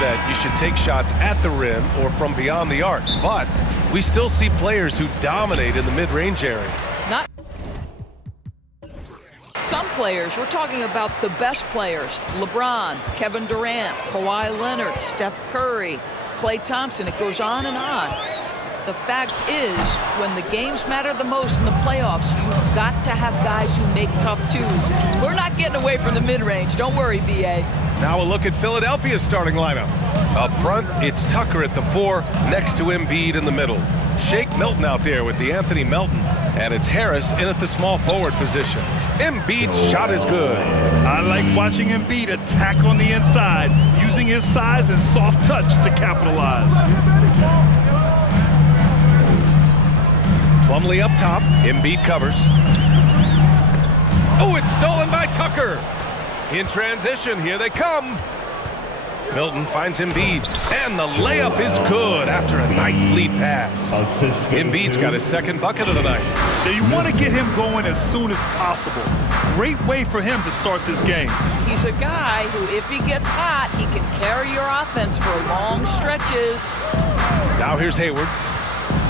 that you should take shots at the rim or from beyond the arc, but we still see players who dominate in the mid-range area. Not some players. We're talking about the best players. LeBron, Kevin Durant, Kawhi Leonard, Steph Curry, Klay Thompson. It goes on and on. The fact is, when the games matter the most in the playoffs, you've got to have guys who make tough twos. We're not getting away from the mid-range. Don't worry, B.A. Now a look at Philadelphia's starting lineup. Up front, it's Tucker at the 4, next to Embiid in the middle. Shake Milton out there with the Anthony Melton. And it's Harris in at the small forward position. Embiid's shot is good. I like watching Embiid attack on the inside, using his size and soft touch to capitalize. Plumlee up top. Embiid covers. Oh, it's stolen by Tucker. In transition, here they come. Milton finds Embiid, and the layup is good after a nice lead pass. Embiid's got his second bucket of the night. Now you want to get him going as soon as possible. Great way for him to start this game. He's a guy who, if he gets hot, he can carry your offense for long stretches. Now here's Hayward.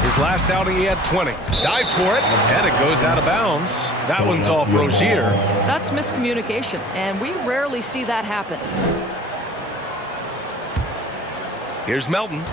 His last outing, he had 20. Dives for it, and it goes out of bounds. That one's off Rozier. That's miscommunication, and we rarely see that happen. Here's Melton.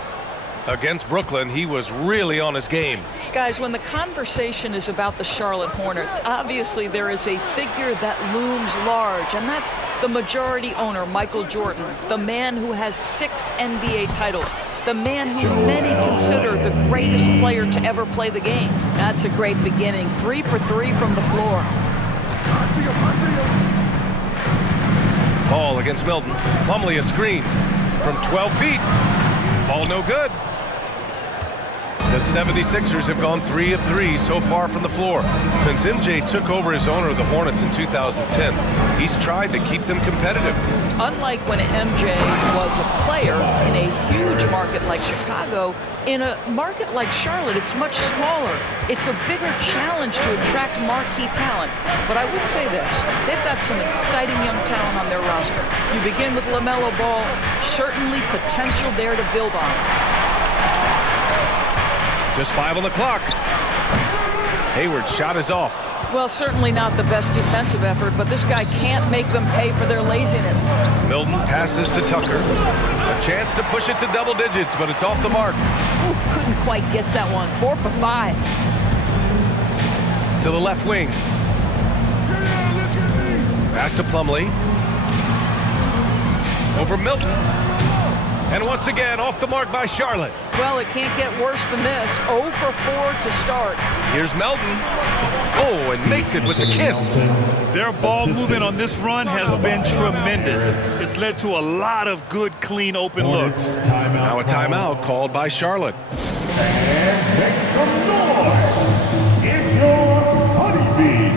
Against Brooklyn, he was really on his game. Guys, when the conversation is about the Charlotte Hornets, obviously there is a figure that looms large, and that's the majority owner, Michael Jordan, the man who has 6 NBA titles, the man who many consider the greatest player to ever play the game. That's a great beginning. 3 for 3 from the floor. Ball against Milton. Plumlee a screen from 12 feet. Ball no good. The 76ers have gone 3 of 3 so far from the floor. Since MJ took over as owner of the Hornets in 2010, he's tried to keep them competitive. Unlike when MJ was a player in a huge market like Chicago, in a market like Charlotte, it's much smaller. It's a bigger challenge to attract marquee talent. But I would say this, they've got some exciting young talent on their roster. You begin with LaMelo Ball, certainly potential there to build on. Just 5 on the clock. Hayward's shot is off. Well, certainly not the best defensive effort, but this guy can't make them pay for their laziness. Milton passes to Tucker. A chance to push it to double digits, but it's off the mark. Ooh, couldn't quite get that one. 4 for 5. To the left wing. Pass to Plumlee. Over Milton. And once again, off the mark by Charlotte. Well, it can't get worse than this. 0 for 4 to start. Here's Melton. Oh, and makes it with the kiss. Their ball movement on this run has been tremendous. It's led to a lot of good, clean, open looks. Now a timeout called by Charlotte. And make some noise. It's your Honeybee.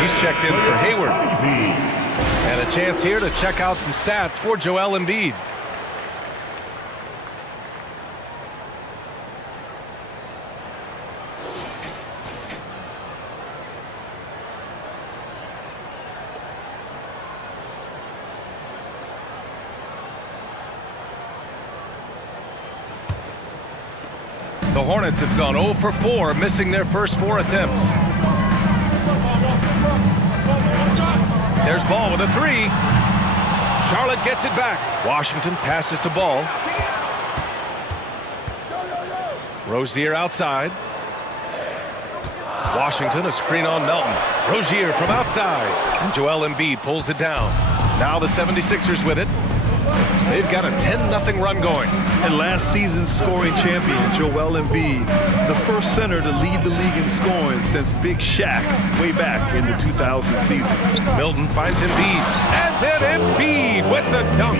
He's checked in for Hayward. And a chance here to check out some stats for Joel Embiid. The Hornets have gone 0 for 4, missing their first 4 attempts. There's Ball with a 3. Charlotte gets it back. Washington passes to Ball. Rozier outside. Washington, a screen on Melton. Rozier from outside. And Joel Embiid pulls it down. Now the 76ers with it. They've got a 10-0 run going. And last season's scoring champion, Joel Embiid, the first center to lead the league in scoring since Big Shaq way back in the 2000 season. Milton finds Embiid, and then Embiid with the dunk.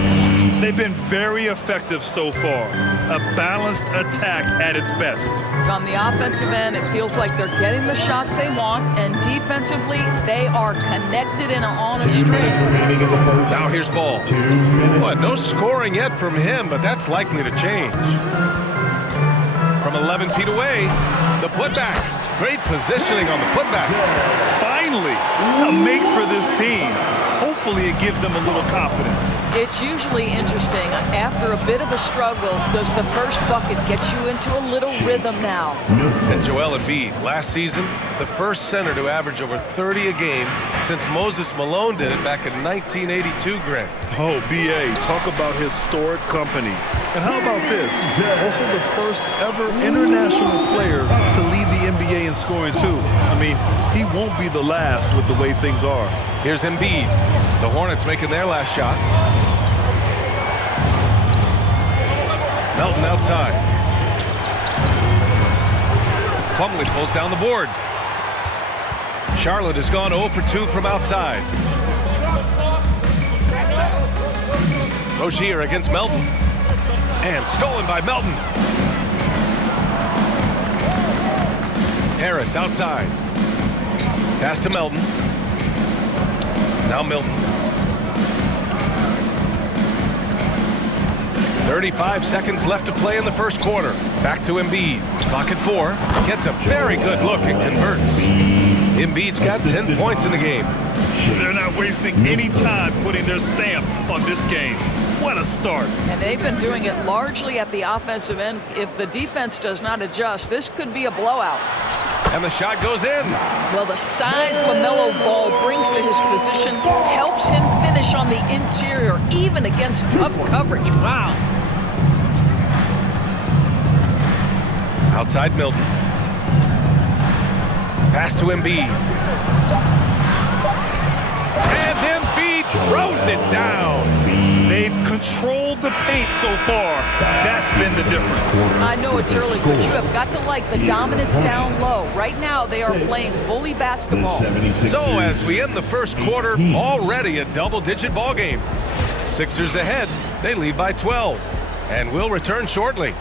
They've been very effective so far. A balanced attack at its best. On the offensive end, it feels like they're getting the shots they want, and defensively, they are connected and on a string. Now here's Ball. Boy, no scoring yet from him, but that's likely to change. From 11 feet away, the putback. Great positioning on the putback. Finally, a make for this team. Hopefully it gives them a little confidence. It's usually interesting. After a bit of a struggle, does the first bucket get you into a little rhythm now? And Joel Embiid, last season, the first center to average over 30 a game since Moses Malone did it back in 1982, Grant. Oh, B.A., talk about historic company. And how about this? Also the first ever international player to lead the NBA in scoring, too. I mean, he won't be the last with the way things are. Here's Embiid. The Hornets making their last shot. Melton outside. Plumlee pulls down the board. Charlotte has gone 0 for 2 from outside. Rozier against Melton. And stolen by Melton. Harris outside. Pass to Melton. Now Milton. 35 seconds left to play in the first quarter. Back to Embiid. Clock at 4. Gets a very good look and converts. Embiid's got 10 points in the game. They're not wasting any time putting their stamp on this game. What a start. And they've been doing it largely at the offensive end. If the defense does not adjust, this could be a blowout. And the shot goes in. Well, the size LaMelo Ball brings to his position helps him finish on the interior, even against tough coverage. Wow. Outside Milton. Pass to Embiid. And Embiid throws it down. They've controlled the paint so far. That's been the difference. I know it's early, but you have got to like the dominance down low. Right now, they are playing bully basketball. So as we end the first quarter, already a double-digit ball game. Sixers ahead. They lead by 12. And we'll return shortly.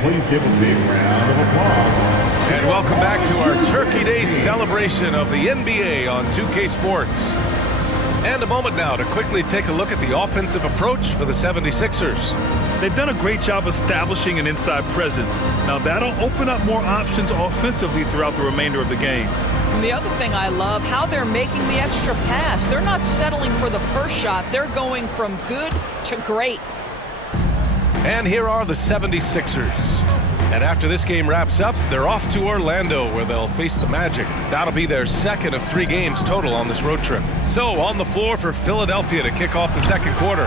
Please give a big round of applause. And welcome back to our Turkey Day celebration of the NBA on 2K Sports. And a moment now to quickly take a look at the offensive approach for the 76ers. They've done a great job establishing an inside presence. Now that'll open up more options offensively throughout the remainder of the game. And the other thing I love, how they're making the extra pass. They're not settling for the first shot. They're going from good to great. And here are the 76ers. And after this game wraps up, they're off to Orlando where they'll face the Magic. That'll be their second of 3 games total on this road trip. So on the floor for Philadelphia to kick off the second quarter.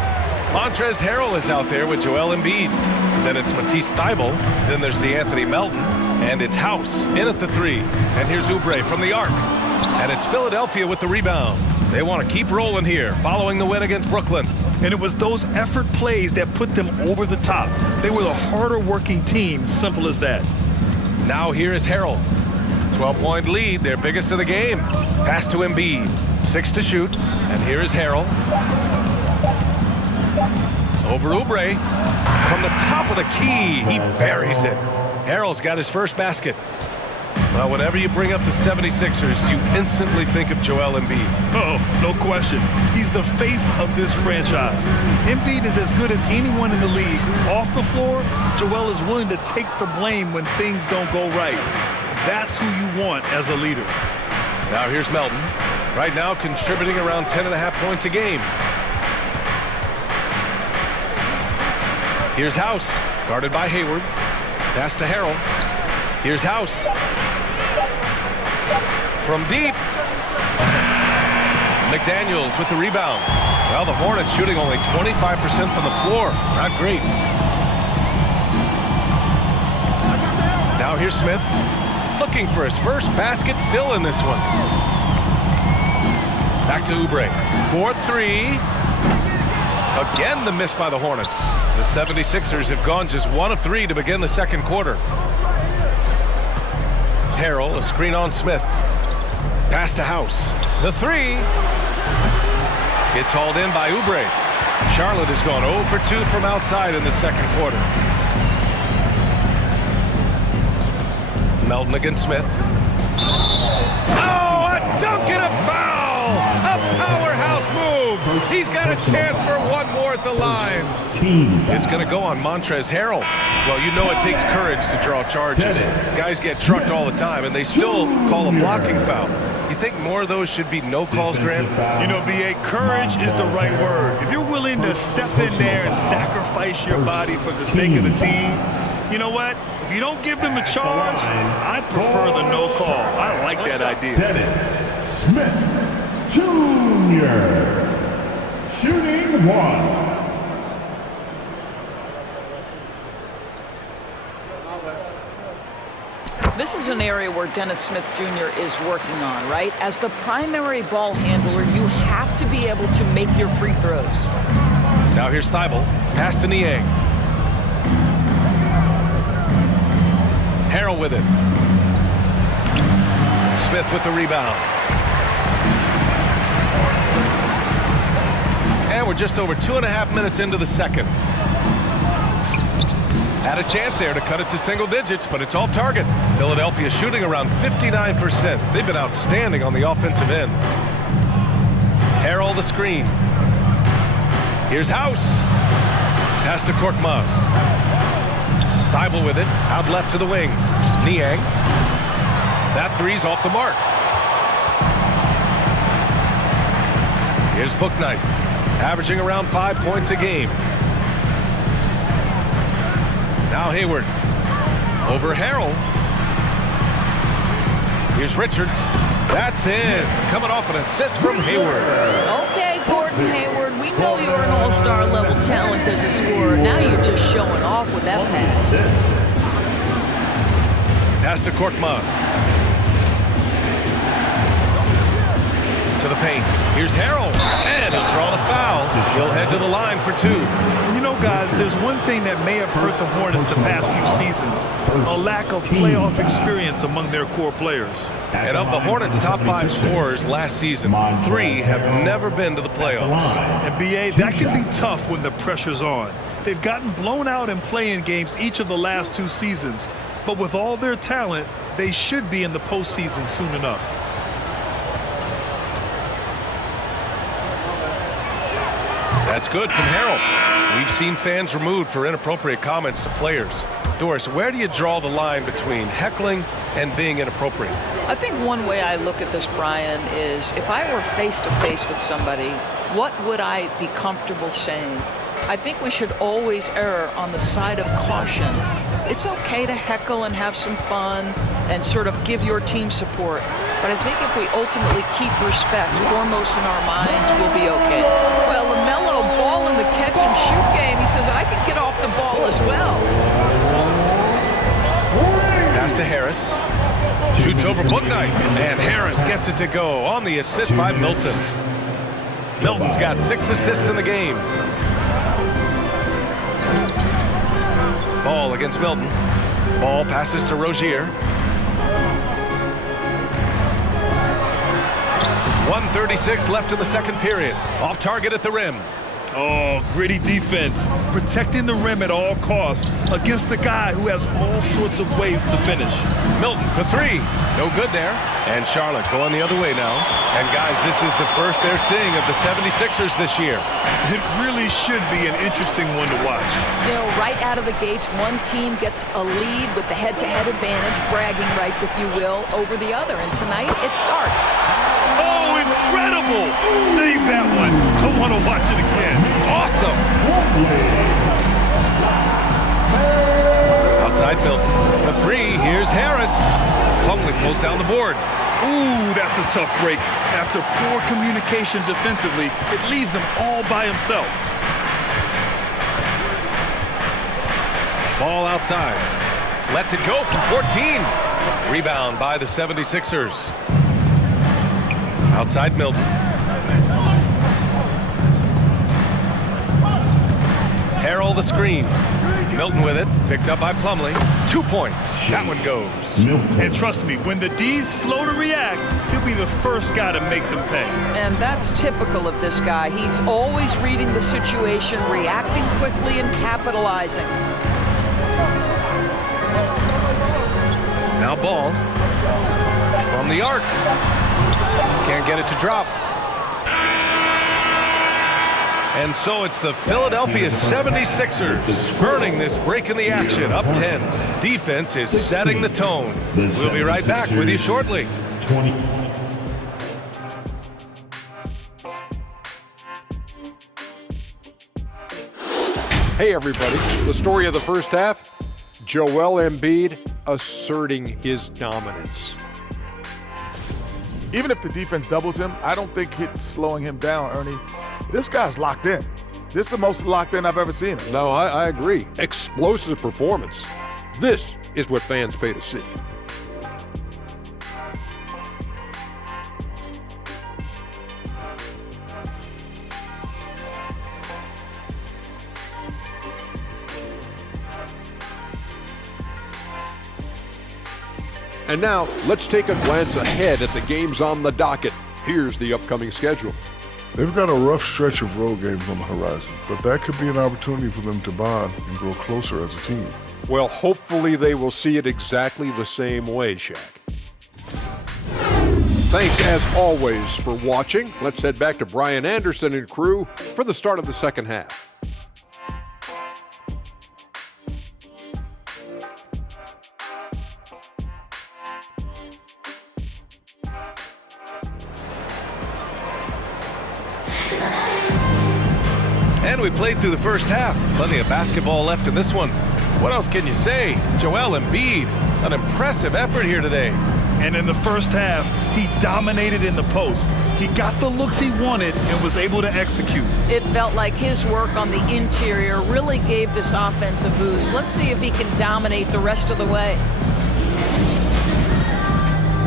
Montrezl Harrell is out there with Joel Embiid. Then it's Matisse Thybulle. Then there's DeAnthony Melton. And it's House in at the 3. And here's Oubre from the arc. And it's Philadelphia with the rebound. They want to keep rolling here following the win against Brooklyn. And it was those effort plays that put them over the top. They were the harder working team, simple as that. Now here is Harrell. 12-point lead, their biggest of the game. Pass to Embiid. 6 to shoot. And here is Harrell. Over Oubre. From the top of the key, he buries it. Harrell's got his first basket. Well, whenever you bring up the 76ers, you instantly think of Joel Embiid. Oh, no question. He's the face of this franchise. Embiid is as good as anyone in the league. Off the floor, Joel is willing to take the blame when things don't go right. That's who you want as a leader. Now here's Melton. Right now contributing around 10.5 points a game. Here's House, guarded by Hayward. Pass to Harrell. Here's House. From deep. McDaniels with the rebound. Well, the Hornets shooting only 25% from the floor. Not great. Now here's Smith, looking for his first basket, still in this one. Back to Oubre, 4-3. Again, the miss by the Hornets. The 76ers have gone just 1 of 3 to begin the second quarter. Harrell, a screen on Smith. Pass to House. The 3. It's hauled in by Oubre. Charlotte has gone 0 for 2 from outside in the second quarter. Melton against Smith. Oh, a dunk and a foul! A powerhouse move! He's got a chance for one more at the line. It's going to go on Montrezl Harrell. Well, you know it takes courage to draw charges. Guys get trucked all the time, and they still call a blocking foul. You think more of those should be no calls, Grant? You know, B.A., courage is the right word. If you're willing to step in there and sacrifice your body for the sake of the team, you know what? If you don't give them a charge, I prefer the no call. I like that idea. Dennis Smith Jr. Shooting 1. This is an area where Dennis Smith Jr. is working on, right? As the primary ball handler, you have to be able to make your free throws. Now here's Thibault. Pass to Niang. Harrell with it. Smith with the rebound. And we're just over 2.5 minutes into the second. Had a chance there to cut it to single digits, but it's off target. Philadelphia shooting around 59%. They've been outstanding on the offensive end. Harrell the screen. Here's House. Pass to Korkmaz. Thibault with it. Out left to the wing. Niang. That three's off the mark. Here's Bouknight. Averaging around 5 points a game. Now Hayward. Over Harrell. Here's Richards. That's in. Coming off an assist from Hayward. Okay, Gordon Hayward, we know you're an all-star level talent as a scorer. Now you're just showing off with that pass. Pass to Korkmaz. To the paint. Here's Harrell. And he'll draw the foul. He'll head to the line for 2. You know, guys, there's one thing that may have hurt the Hornets the past few seasons. A lack of playoff experience among their core players. And of the Hornets' top 5 scorers last season, 3 have never been to the playoffs. And B.A., that can be tough when the pressure's on. They've gotten blown out in play-in games each of the last 2 seasons. But with all their talent, they should be in the postseason soon enough. That's good from Harrell. We've seen fans removed for inappropriate comments to players. Doris, where do you draw the line between heckling and being inappropriate? I think one way I look at this, Brian, is if I were face-to-face with somebody, what would I be comfortable saying? I think we should always err on the side of caution. It's okay to heckle and have some fun and sort of give your team support. But I think if we ultimately keep respect foremost in our minds, we'll be okay. Well, LaMelo ball in the catch-and-shoot game. He says, I can get off the ball as well. Pass to Harris. Shoots over Bouknight. And Harris gets it to go on the assist by Milton. Milton's got 6 assists in the game. Ball against Milton. Ball passes to Rozier. 1:36 left in the second period. Off target at the rim. Oh, gritty defense. Protecting the rim at all costs against a guy who has all sorts of ways to finish. Milton for 3. No good there. And Charlotte going the other way now. And guys, this is the first they're seeing of the 76ers this year. It really should be an interesting one to watch. You know, right out of the gates, one team gets a lead with the head-to-head advantage, bragging rights, if you will, over the other. And tonight, it starts. Oh, incredible! Save that one. I want to watch it again. Awesome! Outside Milton for 3. Here's Harris. Plumlee pulls down the board. Ooh, that's a tough break. After poor communication defensively, it leaves him all by himself. Ball outside. Lets it go from 14. Rebound by the 76ers. Outside Milton. Harrell the screen. Milton with it. Picked up by Plumlee. 2 points. That one goes. And trust me, when the D's slow to react, he'll be the first guy to make them pay. And that's typical of this guy. He's always reading the situation, reacting quickly, and capitalizing. Now Ball from the arc. Can't get it to drop. And so it's the Philadelphia 76ers burning this break in the action, up 10. Defense is setting the tone. We'll be right back with you shortly. 20. Hey everybody, the story of the first half, Joel Embiid asserting his dominance. Even if the defense doubles him, I don't think it's slowing him down, Ernie. This guy's locked in. This is the most locked in I've ever seen him. No, I agree. Explosive performance. This is what fans pay to see. And now, let's take a glance ahead at the games on the docket. Here's the upcoming schedule. They've got a rough stretch of road games on the horizon, but that could be an opportunity for them to bond and grow closer as a team. Well, hopefully they will see it exactly the same way, Shaq. Thanks, as always, for watching. Let's head back to Brian Anderson and crew for the start of the second half. And we played through the first half. Plenty of basketball left in this one. What else can you say? Joel Embiid, an impressive effort here today. And in the first half, he dominated in the post. He got the looks he wanted and was able to execute. It felt like his work on the interior really gave this offense a boost. Let's see if he can dominate the rest of the way.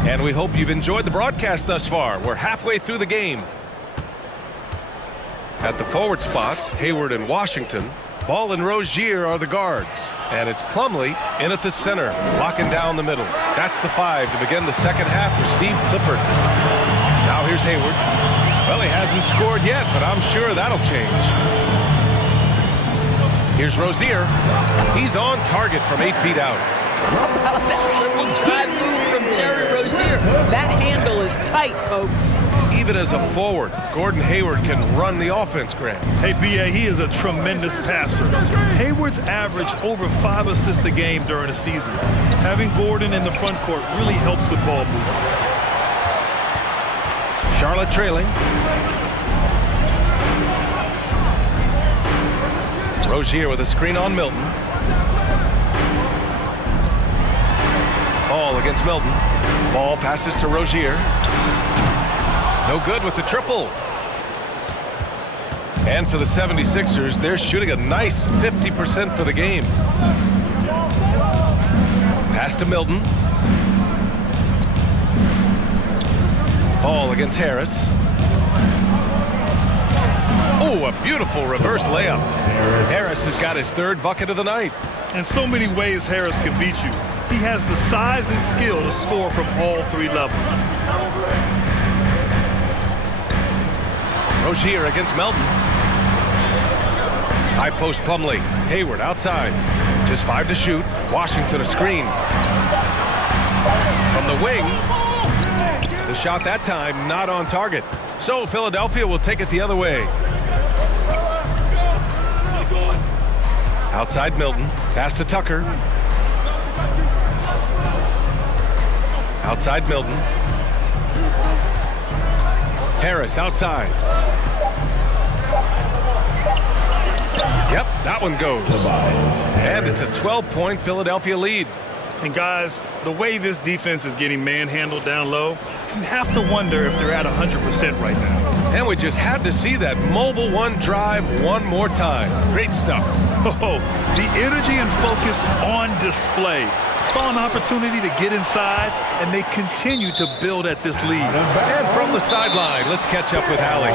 And we hope you've enjoyed the broadcast thus far. We're halfway through the game. At the forward spots, Hayward and Washington. Ball and Rozier are the guards. And it's Plumlee in at the center, locking down the middle. That's the 5 to begin the second half for Steve Clifford. Now here's Hayward. Well, he hasn't scored yet, but I'm sure that'll change. Here's Rozier. He's on target from 8 feet out. How about that triple drive move from Terry Rozier? That handle is tight, folks. Even as a forward, Gordon Hayward can run the offense, Grant. Hey, B.A., he is a tremendous passer. Hayward's averaged over 5 assists a game during the season. Having Gordon in the front court really helps with ball movement. Charlotte trailing. Rozier with a screen on Milton. Ball against Milton. Ball passes to Rozier. No good with the triple. And for the 76ers, they're shooting a nice 50% for the game. Pass to Milton. Ball against Harris. Oh, a beautiful reverse layup. Harris has got his 3rd bucket of the night. In so many ways, Harris can beat you. He has the size and skill to score from all 3 levels. Rozier against Melton. High post Plumlee. Hayward outside. Just 5 to shoot. Washington a screen. From the wing. The shot that time not on target. So Philadelphia will take it the other way. Outside Milton. Pass to Tucker. Outside Milton. Harris outside. Yep, that one goes. And it's a 12-point Philadelphia lead. And guys, the way this defense is getting manhandled down low, you have to wonder if they're at 100% right now. And we just had to see that mobile one drive one more time. Great stuff. Oh, the energy and focus on display. Saw an opportunity to get inside, and they continue to build at this lead. And from the sideline, let's catch up with Allie.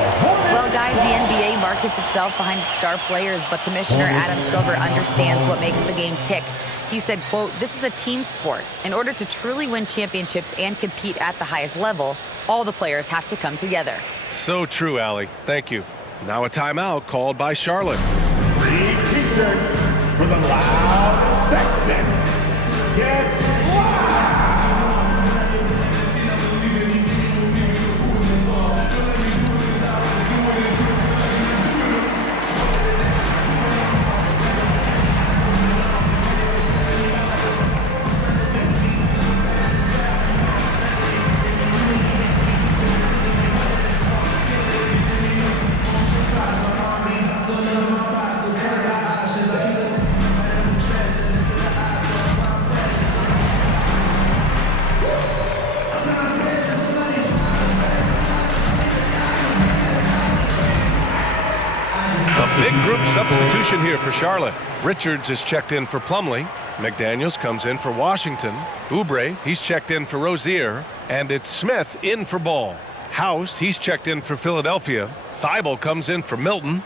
Well, guys, the NBA markets itself behind its star players, but Commissioner Adam Silver understands what makes the game tick. He said, quote, "This is a team sport. In order to truly win championships and compete at the highest level, all the players have to come together." So true, Allie. Thank you. Now a timeout called by Charlotte. Three T-shirts for the loud section. Get wild! Big group substitution here for Charlotte. Richards is checked in for Plumlee. McDaniels comes in for Washington. Oubre, he's checked in for Rozier. And it's Smith in for Ball. House, he's checked in for Philadelphia. Thibault comes in for Milton.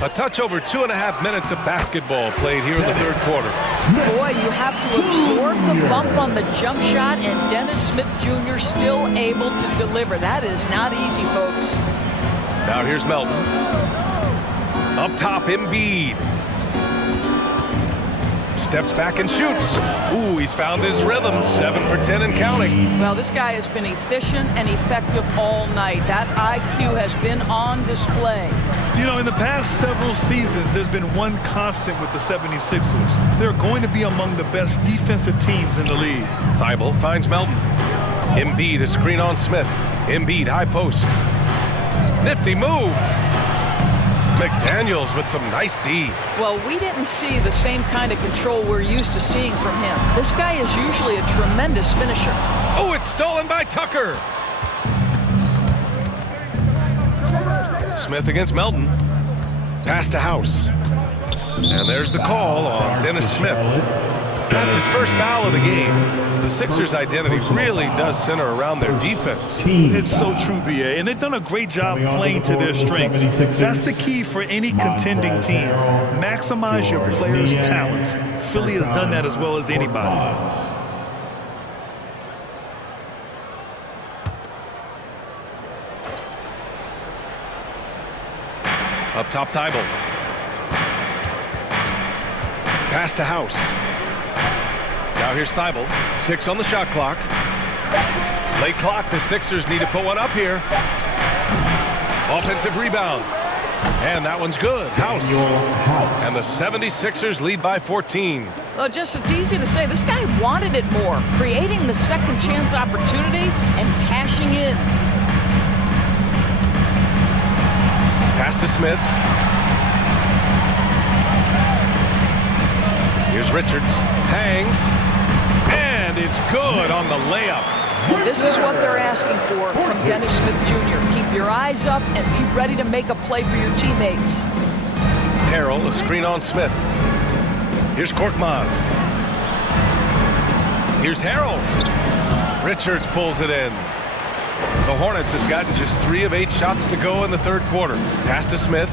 A touch over 2.5 minutes of basketball played here in the third quarter. Boy, you have to absorb the bump on the jump shot, and Dennis Smith Jr. still able to deliver. That is not easy, folks. Now here's Melton. Up top, Embiid. Steps back and shoots. Ooh, he's found his rhythm. 7 for 10 and counting. Well, this guy has been efficient and effective all night. That IQ has been on display. You know, in the past several seasons, there's been one constant with the 76ers. They're going to be among the best defensive teams in the league. Thibault finds Melton. Embiid, a screen on Smith. Embiid, high post. Nifty move. McDaniels with some nice D. Well, we didn't see the same kind of control we're used to seeing from him. This guy is usually a tremendous finisher. Oh, it's stolen by Tucker. Smith against Melton. Pass to House. And there's the call on Dennis Smith. That's his first foul of the game. The Sixers' identity really does center around their defense. It's so true, B.A., and they've done a great job playing to their strengths. That's the key for any contending team. Maximize your players' talents. Philly has done that as well as anybody. Up top, Thibault. Pass to House. Now here's Thibault. 6 on the shot clock. Late clock. The Sixers need to put one up here. Offensive rebound. And that one's good. House. And the 76ers lead by 14. Well, just it's easy to say this guy wanted it more, creating the second chance opportunity and cashing in. Pass to Smith. Here's Richards. Hangs. And it's good on the layup. This is what they're asking for from Dennis Smith Jr. Keep your eyes up and be ready to make a play for your teammates. Harrell, a screen on Smith. Here's Korkmaz. Here's Harrell. Richards pulls it in. The Hornets have gotten just 3 of 8 shots to go in the third quarter. Pass to Smith.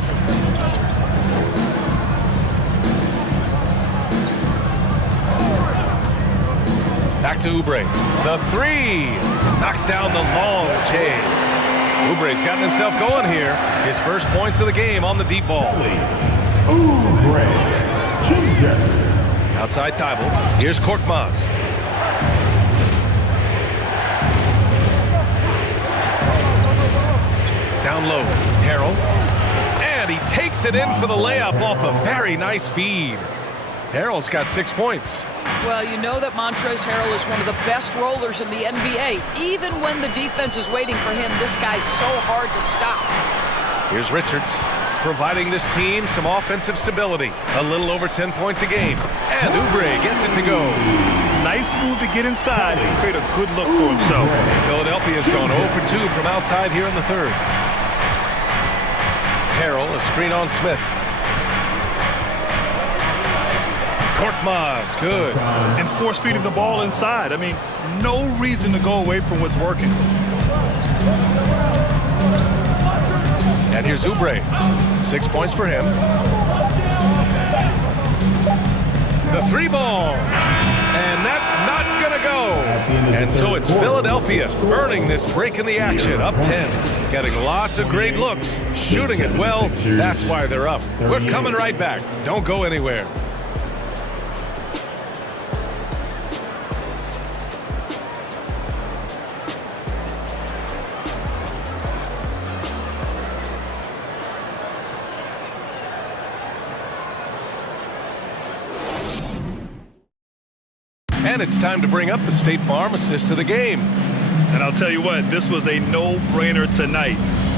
Back to Oubre. The 3. Knocks down the long J. Oubre's gotten himself going here. His first points of the game on the deep ball. Oubre. Outside Thibault. Here's Korkmaz. Down low, Harrell. And he takes it in for the layup off a very nice feed. Harrell's got 6 points. Well, you know that Montrezl Harrell is one of the best rollers in the NBA. Even when the defense is waiting for him, this guy's so hard to stop. Here's Richards, providing this team some offensive stability. A little over 10 points a game. And Oubre gets it to go. Nice move to get inside and create a good look for himself. Philadelphia's gone 0 for 2 from outside here in the third. Harrell, a screen on Smith. Korkmaz, good. And force feeding the ball inside. I mean, no reason to go away from what's working. And here's Oubre. 6 points for him. The three ball. And that's not going to go. And so it's Philadelphia earning this break in the action. Up 10. Getting lots of great looks. Shooting it well. That's why they're up. We're coming right back. Don't go anywhere. And it's time to bring up the State Farm assist to the game. And I'll tell you what, this was a no-brainer tonight.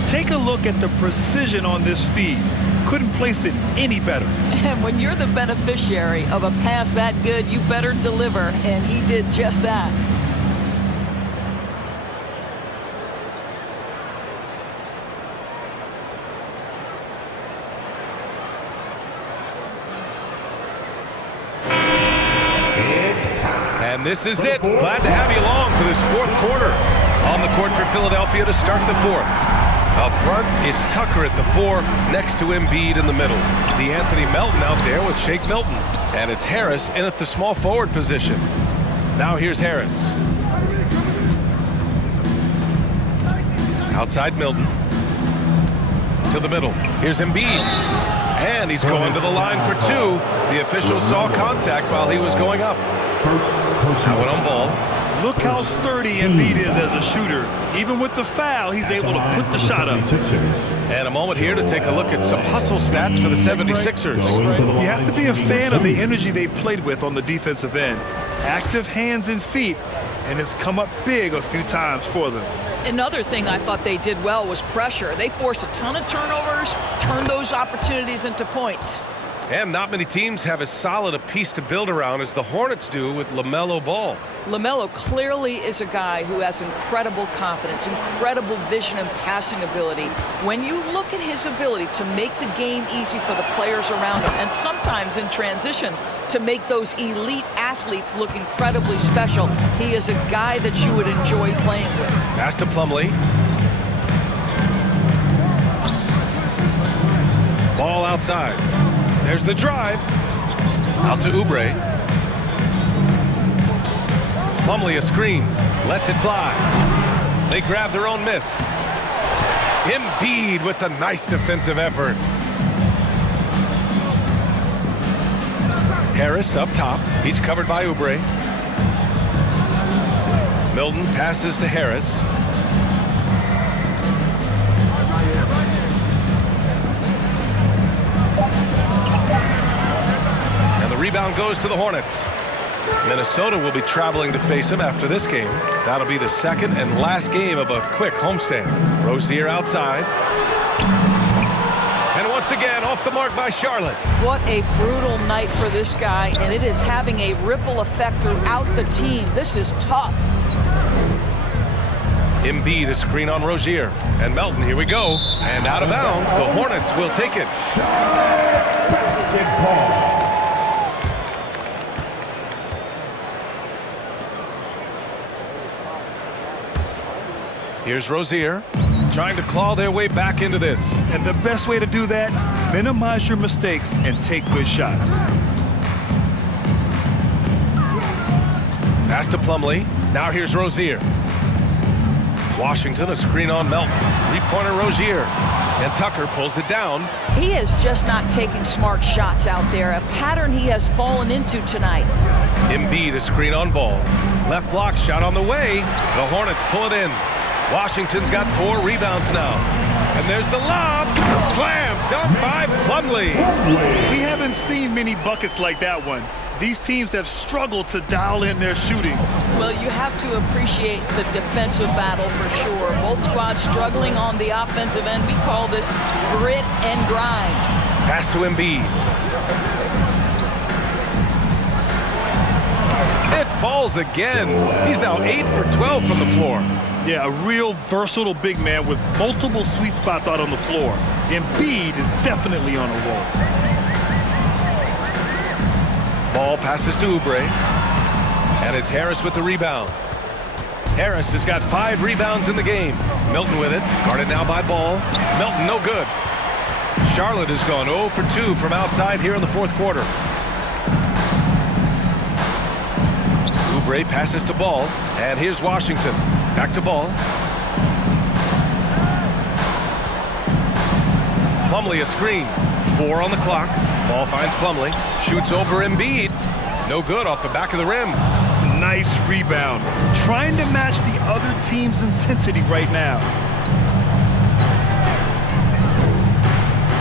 Take a look at the precision on this feed. Couldn't place it any better. And when you're the beneficiary of a pass that good, you better deliver. And he did just that. And this is it. Glad to have you along for this fourth quarter. On the court for Philadelphia to start the fourth. Up front, it's Tucker at the 4, next to Embiid in the middle. DeAnthony Melton out there with Shake Milton. And it's Harris in at the small forward position. Now here's Harris. Outside Milton. To the middle. Here's Embiid. And he's going to the line for 2. The official saw contact while he was going up. Now one on ball. Look how sturdy Embiid is as a shooter. Even with the foul, he's able to put the shot up. And a moment here to take a look at some hustle stats for the 76ers. You have to be a fan of the energy they've played with on the defensive end. Active hands and feet, and it's come up big a few times for them. Another thing I thought they did well was pressure. They forced a ton of turnovers, turned those opportunities into points. And not many teams have as solid a piece to build around as the Hornets do with LaMelo Ball. LaMelo clearly is a guy who has incredible confidence, incredible vision and passing ability. When you look at his ability to make the game easy for the players around him, and sometimes in transition to make those elite athletes look incredibly special, he is a guy that you would enjoy playing with. Pass to Plumlee. Ball outside. There's the drive. Out to Oubre. Plumlee a screen. Lets it fly. They grab their own miss. Embiid with the nice defensive effort. Harris up top. He's covered by Oubre. Milton passes to Harris. Rebound goes to the Hornets. Minnesota will be traveling to face him after this game. That'll be the second and last game of a quick homestand. Rozier outside. And once again, off the mark by Charlotte. What a brutal night for this guy, and it is having a ripple effect throughout the team. This is tough. Embiid a screen on Rozier. And Melton, here we go. And out of bounds, the Hornets will take it. Basketball. Here's Rozier trying to claw their way back into this. And the best way to do that, minimize your mistakes and take good shots. Pass to Plumlee. Now here's Rozier. Washington a screen on Melton. Three-pointer Rozier. And Tucker pulls it down. He is just not taking smart shots out there, a pattern he has fallen into tonight. Embiid a screen on Ball. Left block shot on the way. The Hornets pull it in. Washington's got 4 rebounds now. And there's the lob. Slam dunk by Plumlee. We haven't seen many buckets like that one. These teams have struggled to dial in their shooting. Well, you have to appreciate the defensive battle for sure. Both squads struggling on the offensive end. We call this grit and grind. Pass to Embiid. It falls again. He's now 8 for 12 from the floor. Yeah, a real versatile big man with multiple sweet spots out on the floor. Embiid is definitely on a roll. Ball passes to Oubre. And it's Harris with the rebound. Harris has got 5 rebounds in the game. Milton with it. Guarded now by Ball. Milton no good. Charlotte has gone 0 for 2 from outside here in the fourth quarter. Oubre passes to Ball. And here's Washington. Back to Ball. Plumlee a screen. 4 on the clock. Ball finds Plumlee. Shoots over Embiid. No good off the back of the rim. Nice rebound. Trying to match the other team's intensity right now.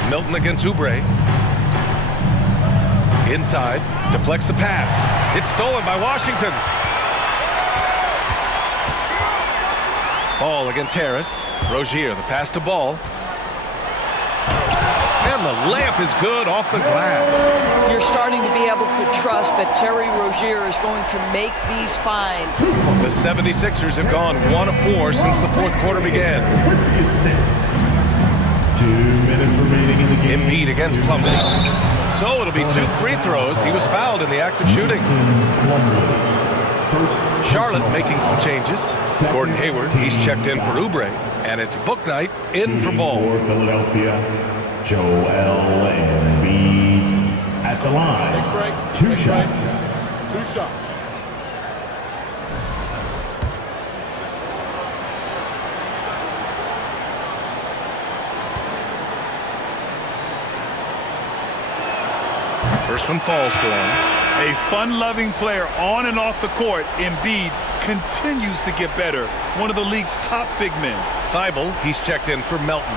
Milton against Oubre. Inside. Deflects the pass. It's stolen by Washington. Ball against Harris. Rozier, the pass to Ball. And the layup is good off the glass. You're starting to be able to trust that Terry Rozier is going to make these finds. The 76ers have gone 1 of 4 since the fourth quarter began. 2 minutes remaining in the game. Embiid against Plumlee. So it'll be 2 free throws. He was fouled in the act of shooting. Charlotte making some changes. Gordon Hayward, he's checked in for Oubre. And it's book night in for Ball. For Philadelphia, Joel Embiid at the line. Take a break. 2 shots. 2 shots. First one falls for him. A fun-loving player on and off the court, Embiid continues to get better. One of the league's top big men. Thibault, he's checked in for Melton.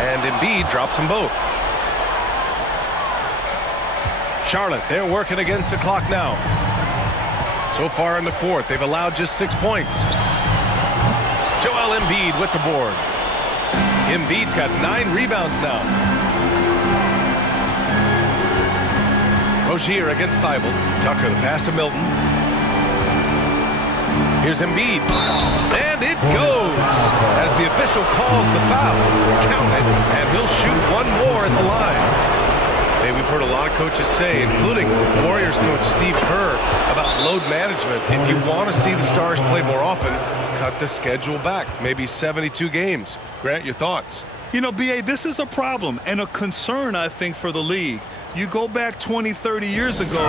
And Embiid drops them both. Charlotte, they're working against the clock now. So far in the fourth, they've allowed just 6 points. Joel Embiid with the board. Embiid's got 9 rebounds now. Rozier against Thibault. Tucker, the pass to Milton. Here's Embiid. And it goes as the official calls the foul. Count it, and he'll shoot 1 more at the line. Hey, we've heard a lot of coaches say, including Warriors coach Steve Kerr, about load management. If you want to see the Stars play more often, cut the schedule back. Maybe 72 games. Grant, your thoughts? You know, B.A., this is a problem and a concern, I think, for the league. You go back 20, 30 years ago,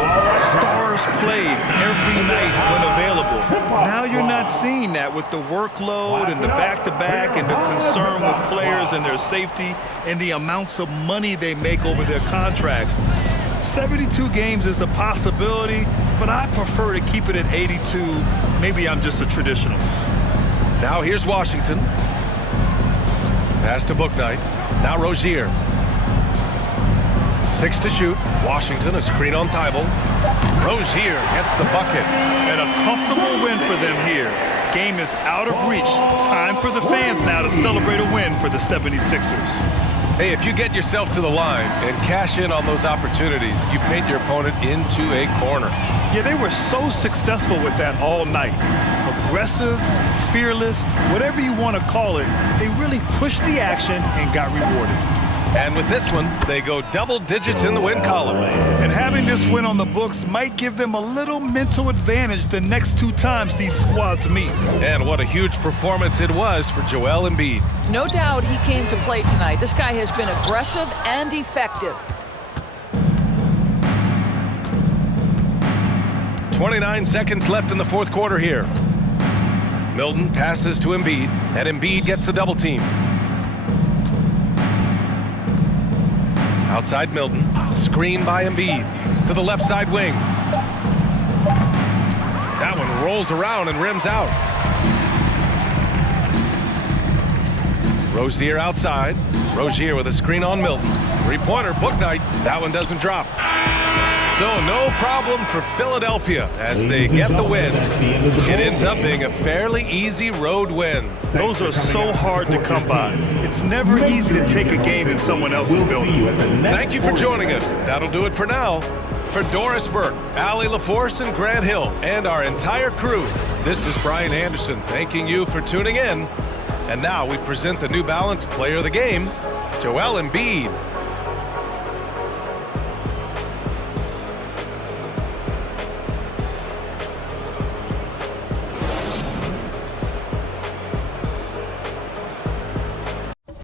Stars played every night when available. Now you're not seeing that with the workload and the back-to-back and the concern with players and their safety and the amounts of money they make over their contracts. 72 games is a possibility, but I prefer to keep it at 82. Maybe I'm just a traditionalist. Now here's Washington. Pass to Bouknight. Now Rozier. 6 to shoot. Washington, a screen on Thibault. Rozier gets the bucket. And a comfortable win for them here. Game is out of reach. Time for the fans now to celebrate a win for the 76ers. Hey, if you get yourself to the line and cash in on those opportunities, you paint your opponent into a corner. Yeah, they were so successful with that all night. Aggressive, fearless, whatever you want to call it, they really pushed the action and got rewarded. And with this one, they go double digits in the win column. And having this win on the books might give them a little mental advantage the next 2 times these squads meet. And what a huge performance it was for Joel Embiid. No doubt he came to play tonight. This guy has been aggressive and effective. 29 seconds left in the fourth quarter here. Milton passes to Embiid, and Embiid gets the double team. Outside Milton, screen by Embiid to the left side wing. That one rolls around and rims out. Rozier outside. Rozier with a screen on Milton. Three-pointer, Bouknight. That one doesn't drop. So no problem for Philadelphia as they get the win. It ends up being a fairly easy road win. Those are so hard to come by. It's never easy to take a game in someone else's building. Thank you for joining us. That'll do it for now. For Doris Burke, Allie LaForce, and Grant Hill, and our entire crew, this is Brian Anderson thanking you for tuning in. And now we present the New Balance Player of the Game, Joel Embiid.